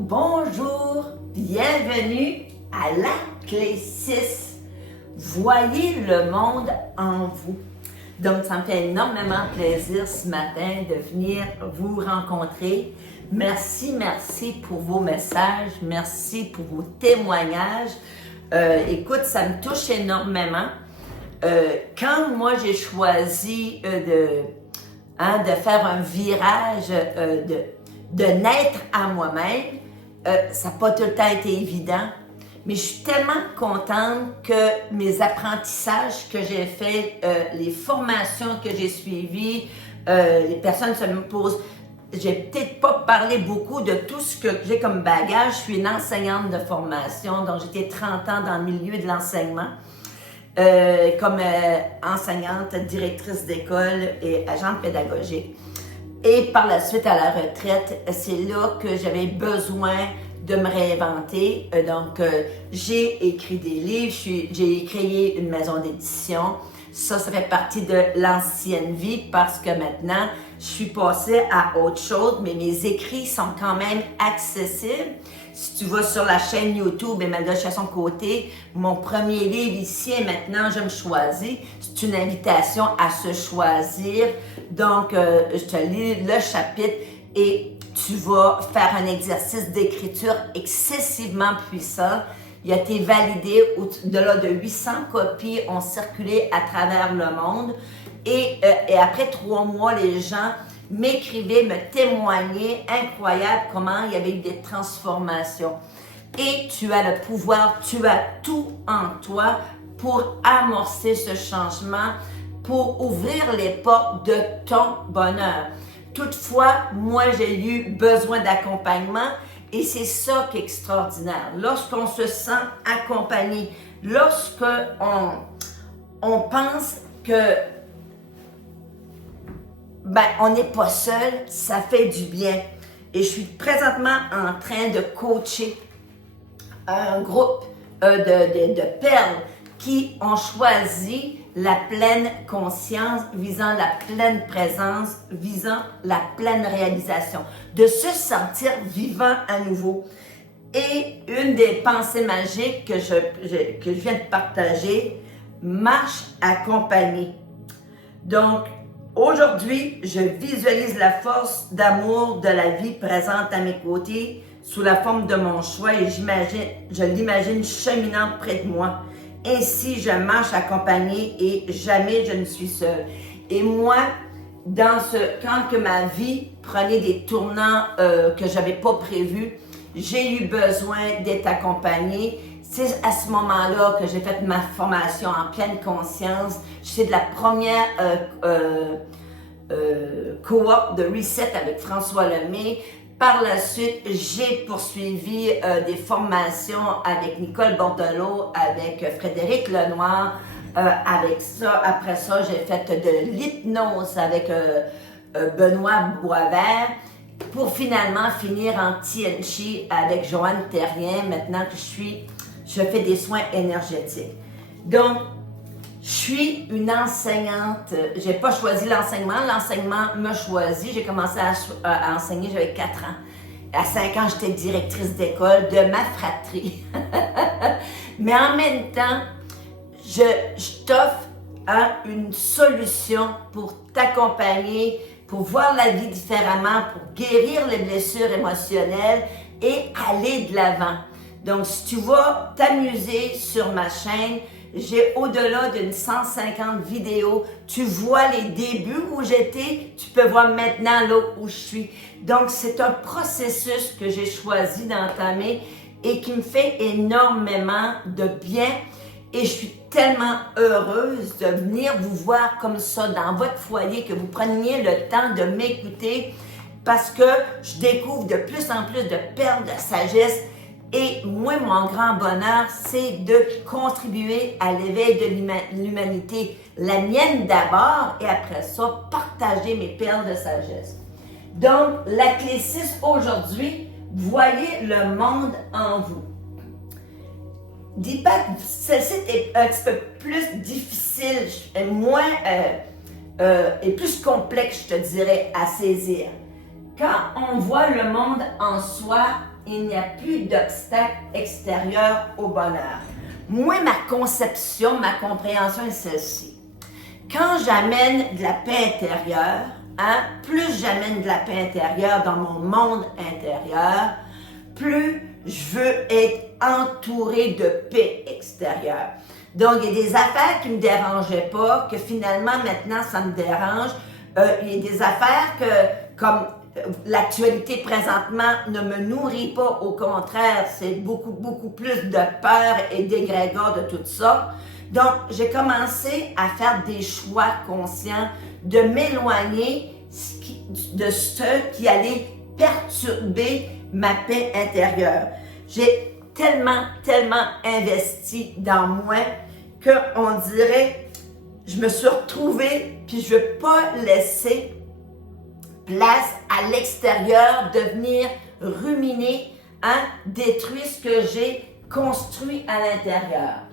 bonjour, bienvenue à la clé 6. Voyez le monde en vous. Donc, ça me fait énormément plaisir ce matin de venir vous rencontrer. Merci pour vos messages, merci pour vos témoignages. Écoute, ça me touche énormément. Quand moi j'ai choisi de faire un virage, de naître à moi-même, ça n'a pas tout le temps été évident, mais je suis tellement contente que mes apprentissages que j'ai faits, les formations que j'ai suivies, les personnes se me posent. J'ai peut-être pas parlé beaucoup de tout ce que j'ai comme bagage. Je suis une enseignante de formation, donc j'étais 30 ans dans le milieu de l'enseignement. Comme enseignante, directrice d'école et agente pédagogique. Et par la suite, à la retraite, c'est là que j'avais besoin de me réinventer. Donc, j'ai écrit des livres, j'ai créé une maison d'édition. Ça fait partie de l'ancienne vie parce que maintenant, je suis passée à autre chose, mais mes écrits sont quand même accessibles. Si tu vas sur la chaîne YouTube Imelda Chasson-Côté, mon premier livre ici et maintenant, je me choisis. C'est une invitation à se choisir. Donc, je te lis le chapitre et tu vas faire un exercice d'écriture excessivement puissant. Il a été validé, au-delà de 800 copies ont circulé à travers le monde. Et après 3 mois, les gens m'écrivaient, me témoignaient, incroyable comment il y avait eu des transformations. Et tu as le pouvoir, tu as tout en toi pour amorcer ce changement, pour ouvrir les portes de ton bonheur. Toutefois, moi, j'ai eu besoin d'accompagnement et c'est ça qui est extraordinaire. Lorsqu'on se sent accompagné, lorsqu'on pense que on n'est pas seul, ça fait du bien. Et je suis présentement en train de coacher un groupe de perles qui ont choisi la pleine conscience, visant la pleine présence, visant la pleine réalisation, de se sentir vivant à nouveau. Et une des pensées magiques que je viens de partager, marche accompagnée. Donc, aujourd'hui, je visualise la force d'amour de la vie présente à mes côtés sous la forme de mon choix et je l'imagine cheminant près de moi. Ainsi, je marche accompagnée et jamais je ne suis seule. Et moi, quand que ma vie prenait des tournants que je n'avais pas prévus, j'ai eu besoin d'être accompagnée. C'est à ce moment-là que j'ai fait ma formation en pleine conscience. C'est de la première cohorte de Reset avec François Lemay. Par la suite, j'ai poursuivi des formations avec Nicole Bordelot, avec Frédéric Lenoir. Après ça, j'ai fait de l'hypnose avec Benoît Boisvert. Pour finalement finir en TNC avec Joanne Terrien, maintenant que je fais des soins énergétiques. Donc, je suis une enseignante. J'ai pas choisi l'enseignement m'a choisi. J'ai commencé à enseigner, j'avais 4 ans. À 5 ans, j'étais directrice d'école de ma fratrie. Mais en même temps, je t'offre une solution pour t'accompagner, pour voir la vie différemment, pour guérir les blessures émotionnelles et aller de l'avant. Donc, si tu vas t'amuser sur ma chaîne, j'ai au-delà d'une 150 vidéos. Tu vois les débuts où j'étais, tu peux voir maintenant là où je suis. Donc, c'est un processus que j'ai choisi d'entamer et qui me fait énormément de bien. Et je suis tellement heureuse de venir vous voir comme ça dans votre foyer, que vous preniez le temps de m'écouter parce que je découvre de plus en plus de perles de sagesse. Et moi, mon grand bonheur, c'est de contribuer à l'éveil de l'humanité. La mienne d'abord et après ça, partager mes perles de sagesse. Donc, la clé 6 aujourd'hui, voyez le monde en vous. Deepak, celle-ci est un petit peu plus difficile, et plus complexe, je te dirais, à saisir. Quand on voit le monde en soi, il n'y a plus d'obstacle extérieur au bonheur. Moi, ma conception, ma compréhension est celle-ci. Quand j'amène de la paix intérieure, plus j'amène de la paix intérieure dans mon monde intérieur, plus je veux être entouré de paix extérieure. Donc, il y a des affaires qui ne me dérangeaient pas, que finalement, maintenant, ça me dérange. Il y a des affaires que, comme l'actualité présentement ne me nourrit pas, au contraire, c'est beaucoup, beaucoup plus de peur et d'égrégore de tout ça. Donc, j'ai commencé à faire des choix conscients de m'éloigner de ce qui allait perturber ma paix intérieure. J'ai tellement investi dans moi qu'on dirait, je me suis retrouvée, puis je ne veux pas laisser place à l'extérieur de venir ruminer, détruire ce que j'ai construit à l'intérieur.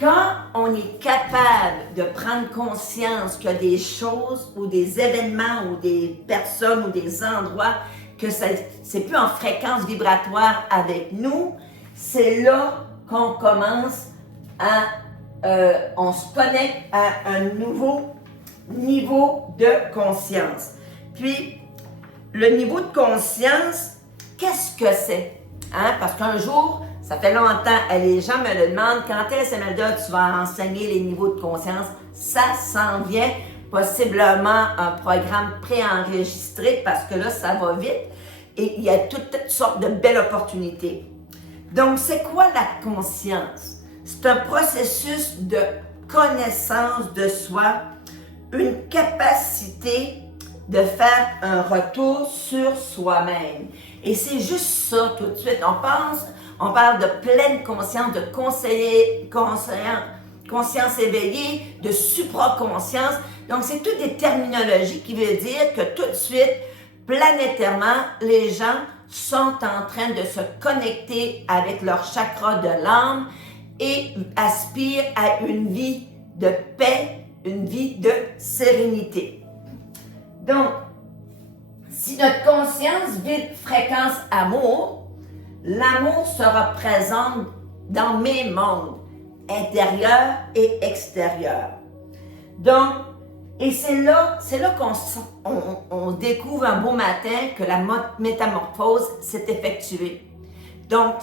Quand on est capable de prendre conscience qu'il y a des choses ou des événements ou des personnes ou des endroits que c'est plus en fréquence vibratoire avec nous, c'est là qu'on commence on se connecte à un nouveau niveau de conscience. Puis, le niveau de conscience, qu'est-ce que c'est? Parce qu'un jour, ça fait longtemps, les gens me le demandent, quand est-ce, Imelda, tu vas enseigner les niveaux de conscience? Ça s'en vient, possiblement un programme préenregistré, parce que là, ça va vite, et il y a toutes sortes de belles opportunités. Donc, c'est quoi la conscience? C'est un processus de connaissance de soi, une capacité de faire un retour sur soi-même. Et c'est juste ça tout de suite. On parle de pleine conscience, de conscience éveillée, de supraconscience. Donc, c'est toutes des terminologies qui veulent dire que tout de suite, planétairement, les gens sont en train de se connecter avec leur chakra de l'âme et aspirent à une vie de paix, une vie de sérénité. Donc, si notre conscience vibre fréquence amour, l'amour sera présent dans mes mondes, intérieurs et extérieurs. Donc, et c'est là qu'on découvre un beau matin que la métamorphose s'est effectuée. Donc,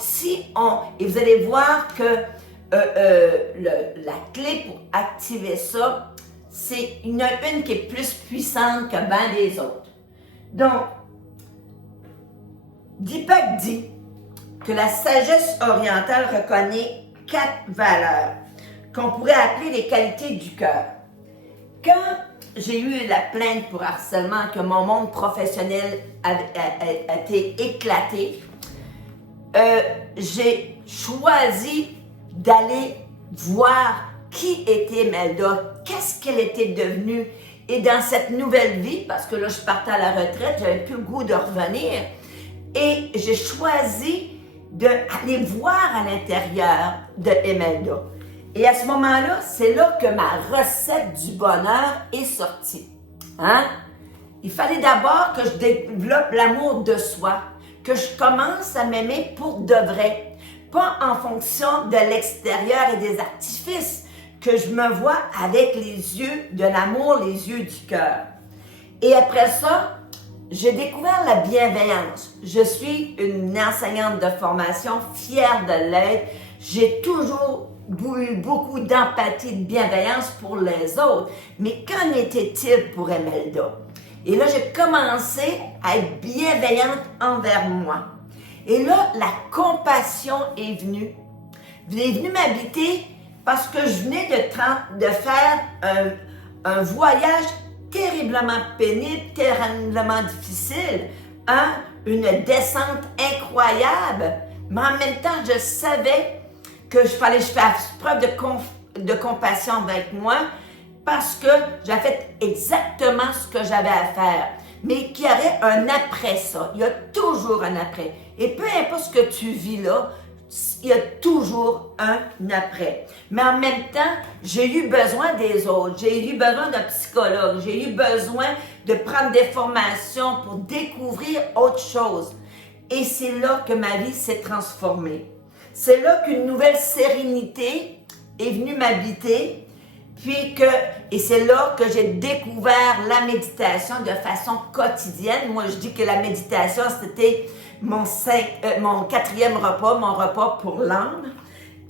et vous allez voir que la clé pour activer ça, c'est une qui est plus puissante que bien des autres. Donc, Deepak dit que la sagesse orientale reconnaît 4 valeurs qu'on pourrait appeler les qualités du cœur. Quand j'ai eu la plainte pour harcèlement, que mon monde professionnel a été éclaté, j'ai choisi d'aller voir qui était Imelda, qu'est-ce qu'elle était devenue. Et dans cette nouvelle vie, parce que là, je partais à la retraite, j'avais plus le goût de revenir, et j'ai choisi d'aller voir à l'intérieur de Imelda. Et à ce moment-là, c'est là que ma recette du bonheur est sortie. Il fallait d'abord que je développe l'amour de soi, que je commence à m'aimer pour de vrai, pas en fonction de l'extérieur et des artifices, que je me vois avec les yeux de l'amour, les yeux du cœur. Et après ça, j'ai découvert la bienveillance. Je suis une enseignante de formation, fière de l'être. J'ai toujours eu beaucoup d'empathie, de bienveillance pour les autres. Mais qu'en était-il pour Imelda? Et là, j'ai commencé à être bienveillante envers moi. Et là, la compassion est venue m'habiter parce que je venais de faire un voyage terriblement pénible, terriblement difficile, une descente incroyable. Mais en même temps, je savais que je fasse preuve de compassion avec moi parce que j'avais fait exactement ce que j'avais à faire. Mais qu'il y aurait un après ça. Il y a toujours un après. Et peu importe ce que tu vis là, il y a toujours un après. Mais en même temps, j'ai eu besoin des autres. J'ai eu besoin d'un psychologue. J'ai eu besoin de prendre des formations pour découvrir autre chose. Et c'est là que ma vie s'est transformée. C'est là qu'une nouvelle sérénité est venue m'habiter. Et c'est là que j'ai découvert la méditation de façon quotidienne. Moi, je dis que la méditation, c'était mon 4e repas, mon repas pour l'âme.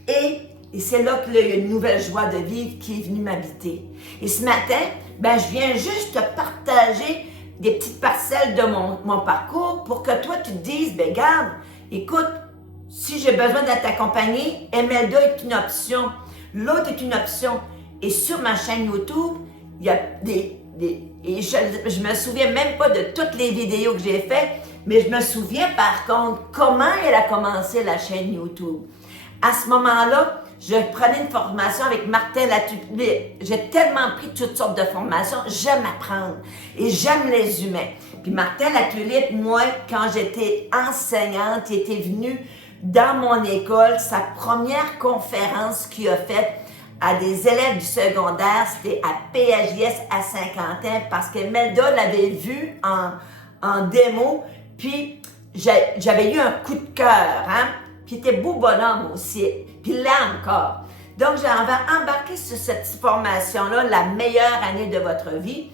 Et c'est là qu'il y a une nouvelle joie de vivre qui est venue m'habiter. Et ce matin, je viens juste te partager des petites parcelles de mon parcours pour que toi, tu te dises, garde, écoute, si j'ai besoin d'être accompagné, Emelda est une option. L'autre est une option. Et sur ma chaîne YouTube, il y a et je me souviens même pas de toutes les vidéos que j'ai faites, mais je me souviens par contre comment elle a commencé la chaîne YouTube. À ce moment-là, je prenais une formation avec Martin Latulippe. J'ai tellement pris toutes sortes de formations. J'aime apprendre et j'aime les humains. Puis Martin Latulippe, moi, quand j'étais enseignante, il était venu dans mon école, sa première conférence qu'il a faite à des élèves du secondaire, c'était à PHJS à Saint-Quentin, parce qu'Emelda l'avait vu en démo, puis j'avais eu un coup de cœur, puis il était beau bonhomme aussi, puis là encore. Donc, j'avais embarqué sur cette formation-là, la meilleure année de votre vie,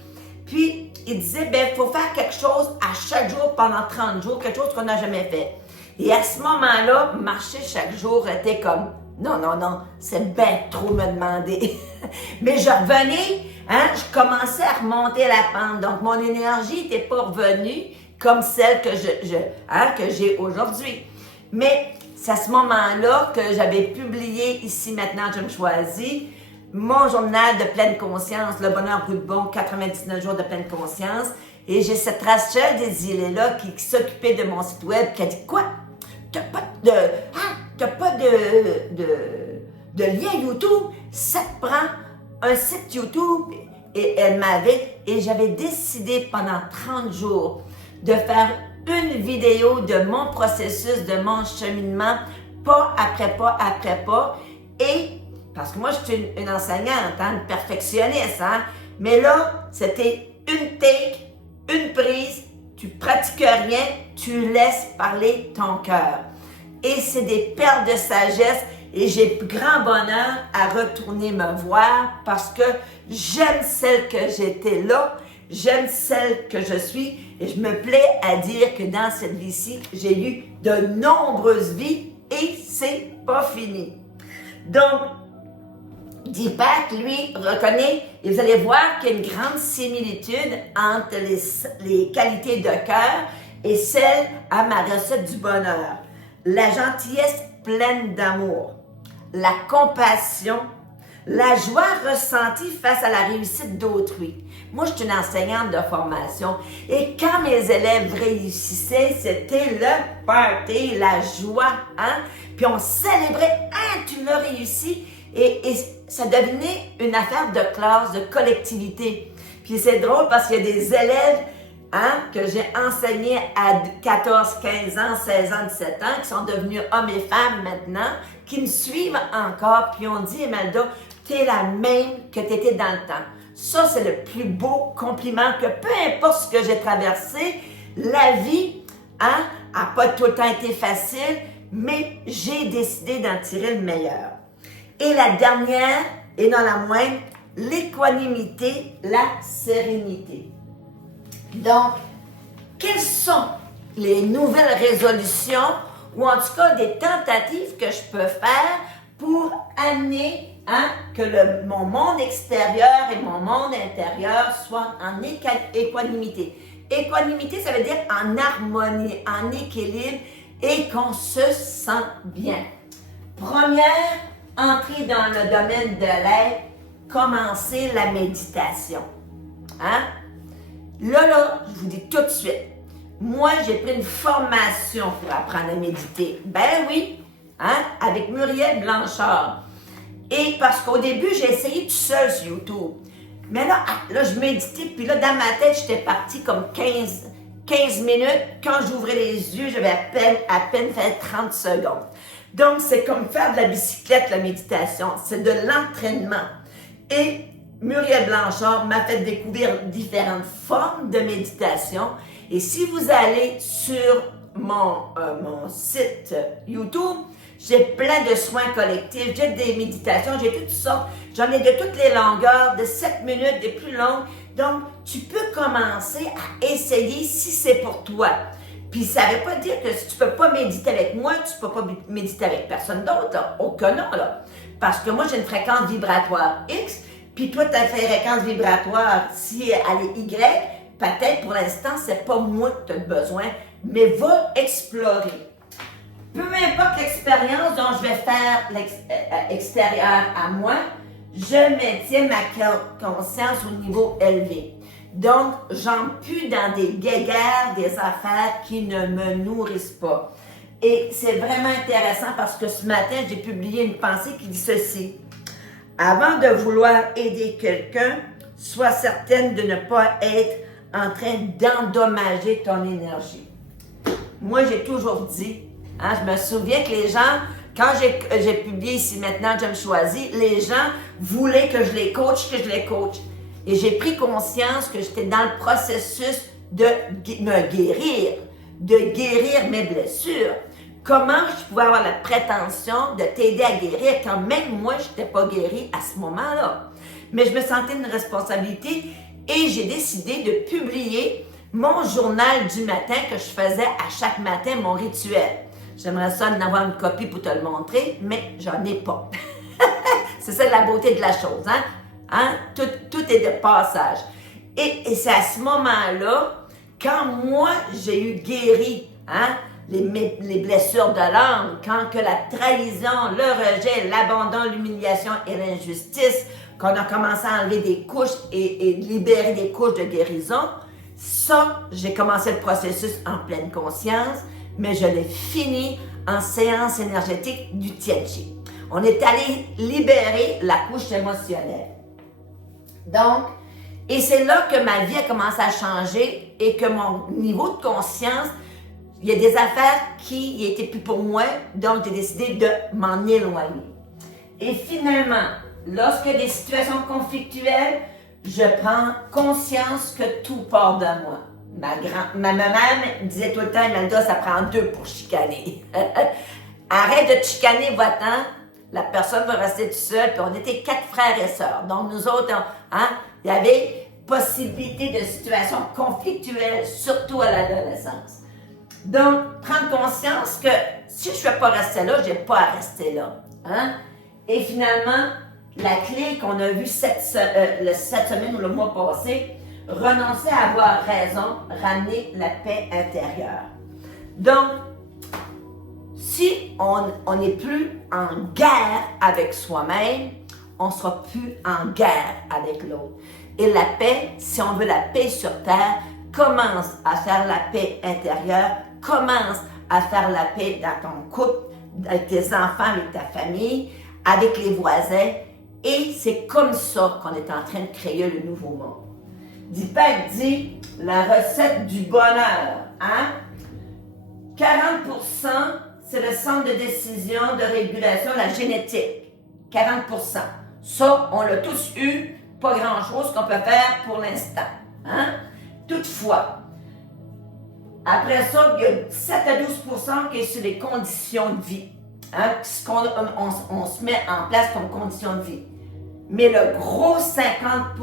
puis il disait, il faut faire quelque chose à chaque jour pendant 30 jours, quelque chose qu'on n'a jamais fait. Et à ce moment-là, marcher chaque jour était comme, non, c'est bien trop me demander. Mais je revenais, je commençais à remonter la pente. Donc, mon énergie n'était pas revenue comme celle que j'ai aujourd'hui. Mais c'est à ce moment-là que j'avais publié ici, maintenant, je me choisis, mon journal de pleine conscience, le bonheur goût de bon, 99 jours de pleine conscience. Et j'ai cette Rachel Désirée-là qui s'occupait de mon site web, qui a dit, quoi? T'as pas de lien YouTube? Ça te prend un site YouTube? Et j'avais décidé pendant 30 jours de faire une vidéo de mon processus, de mon cheminement, pas après pas. Et, parce que moi, je suis une enseignante, une perfectionniste, mais là, c'était une take, une prise, tu pratiques rien, tu laisses parler ton cœur. Et c'est des perles de sagesse et j'ai grand bonheur à retourner me voir parce que j'aime celle que j'étais là, j'aime celle que je suis et je me plais à dire que dans cette vie-ci, j'ai eu de nombreuses vies et c'est pas fini. Donc, Deepak, lui, reconnaît, et vous allez voir qu'il y a une grande similitude entre les qualités de cœur et celle à ma recette du bonheur. La gentillesse pleine d'amour, la compassion, la joie ressentie face à la réussite d'autrui. Moi, je suis une enseignante de formation et quand mes élèves réussissaient, c'était le party, la joie, Puis on célébrait, tu l'as réussi et ça devenait une affaire de classe, de collectivité. Puis c'est drôle parce qu'il y a des élèves que j'ai enseignés à 14, 15 ans, 16 ans, 17 ans, qui sont devenus hommes et femmes maintenant, qui me suivent encore, puis on dit, Emelda, t'es la même que t'étais dans le temps. Ça, c'est le plus beau compliment que peu importe ce que j'ai traversé, la vie, a pas tout le temps été facile, mais j'ai décidé d'en tirer le meilleur. Et la dernière, et non la moindre, l'équanimité, la sérénité. Donc, quelles sont les nouvelles résolutions ou en tout cas des tentatives que je peux faire pour amener que mon monde extérieur et mon monde intérieur soient en équanimité. Équanimité, ça veut dire en harmonie, en équilibre et qu'on se sent bien. Première entrée dans le domaine de l'être, commencer la méditation. Là, je vous dis tout de suite, moi, j'ai pris une formation pour apprendre à méditer. Ben oui, avec Muriel Blanchard. Et parce qu'au début, j'ai essayé tout seul sur YouTube. Mais là, je méditais, puis là, dans ma tête, j'étais partie comme 15 minutes. Quand j'ouvrais les yeux, j'avais à peine fait 30 secondes. Donc, c'est comme faire de la bicyclette, la méditation. C'est de l'entraînement. Et Muriel Blanchard m'a fait découvrir différentes formes de méditation. Et si vous allez sur mon site YouTube, j'ai plein de soins collectifs, j'ai des méditations, j'ai toutes sortes. J'en ai de toutes les longueurs, de 7 minutes, des plus longues. Donc, tu peux commencer à essayer si c'est pour toi. Puis ça ne veut pas dire que si tu ne peux pas méditer avec moi, tu ne peux pas méditer avec personne d'autre, là. Aucun nom, là. Parce que moi, j'ai une fréquence vibratoire X, puis toi, ta fréquence vibratoire, si elle est Y, peut-être pour l'instant, c'est pas moi que tu as besoin, mais va explorer. Peu importe l'expérience dont je vais faire extérieure à moi, je maintiens ma conscience au niveau élevé. Donc, j'empule dans des guéguerres, des affaires qui ne me nourrissent pas. Et c'est vraiment intéressant parce que ce matin, j'ai publié une pensée qui dit ceci. Avant de vouloir aider quelqu'un, sois certaine de ne pas être en train d'endommager ton énergie. Moi, j'ai toujours dit, je me souviens que les gens, quand j'ai publié ici maintenant, je me choisis, les gens voulaient que je les coach, Et j'ai pris conscience que j'étais dans le processus de me guérir, de guérir mes blessures. Comment je pouvais avoir la prétention de t'aider à guérir quand même moi, je n'étais pas guérie à ce moment-là. Mais je me sentais une responsabilité et j'ai décidé de publier mon journal du matin que je faisais à chaque matin, mon rituel. J'aimerais ça en avoir une copie pour te le montrer, mais j'en ai pas. C'est ça la beauté de la chose, Tout est de passage. Et c'est à ce moment-là, quand moi, j'ai eu guéri, les blessures de l'âme, quand que la trahison, le rejet, l'abandon, l'humiliation et l'injustice, qu'on a commencé à enlever des couches et libérer des couches de guérison, ça, j'ai commencé le processus en pleine conscience, mais je l'ai fini en séance énergétique du Tien Chi. On est allé libérer la couche émotionnelle. Donc, et c'est là que ma vie a commencé à changer et que mon niveau de conscience, il y a des affaires qui n'étaient plus pour moi, donc j'ai décidé de m'en éloigner. Et finalement, lorsque des situations conflictuelles, je prends conscience que tout part de moi. Ma maman me disait tout le temps, Imelda, ça prend 2 pour chicaner. Arrête de te chicaner, va-t'en. La personne va rester toute seule, puis on était 4 frères et sœurs. Donc, nous autres, il y avait possibilité de situations conflictuelles, surtout à l'adolescence. Donc, prendre conscience que si je ne vais pas rester là, je n'ai pas à rester là. Et finalement, la clé qu'on a vue cette semaine ou le mois passé, renoncer à avoir raison, ramener la paix intérieure. Donc, si on n'est plus en guerre avec soi-même, on ne sera plus en guerre avec l'autre. Et la paix, si on veut la paix sur terre, commence à faire la paix intérieure, commence à faire la paix dans ton couple, avec tes enfants, avec ta famille, avec les voisins. Et c'est comme ça qu'on est en train de créer le nouveau monde. Deepak dit la recette du bonheur. 40%, c'est le centre de décision, de régulation, la génétique. 40%. Ça, on l'a tous eu, pas grand-chose qu'on peut faire pour l'instant. Toutefois, après ça, il y a 7 à 12% qui est sur les conditions de vie. Ce qu'on se met en place comme conditions de vie. Mais le gros 50%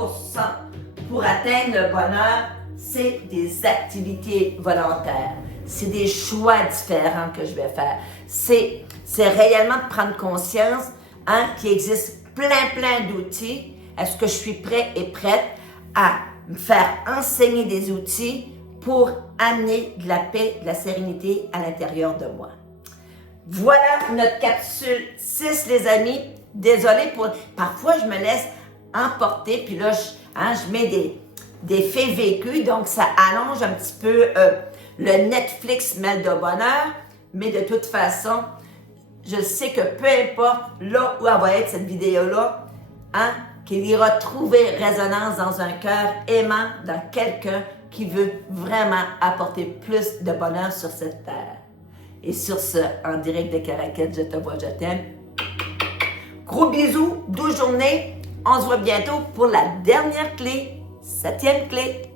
pour atteindre le bonheur, c'est des activités volontaires. C'est des choix différents que je vais faire. C'est réellement de prendre conscience qu'il existe plein d'outils. Est-ce que je suis prêt et prête à me faire enseigner des outils pour amener de la paix, de la sérénité à l'intérieur de moi? Voilà notre capsule 6, les amis. Désolée pour... Parfois, je me laisse emporter, puis là, je mets des faits vécus, donc ça allonge un petit peu le Netflix Mêle de bonheur, mais de toute façon, je sais que peu importe là où elle va être cette vidéo-là, qu'il ira trouver résonance dans un cœur aimant, dans quelqu'un qui veut vraiment apporter plus de bonheur sur cette terre. Et sur ce, en direct de Caraquette, je te vois, je t'aime. Gros bisous, 12 journées. On se voit bientôt pour la dernière clé, 7e clé.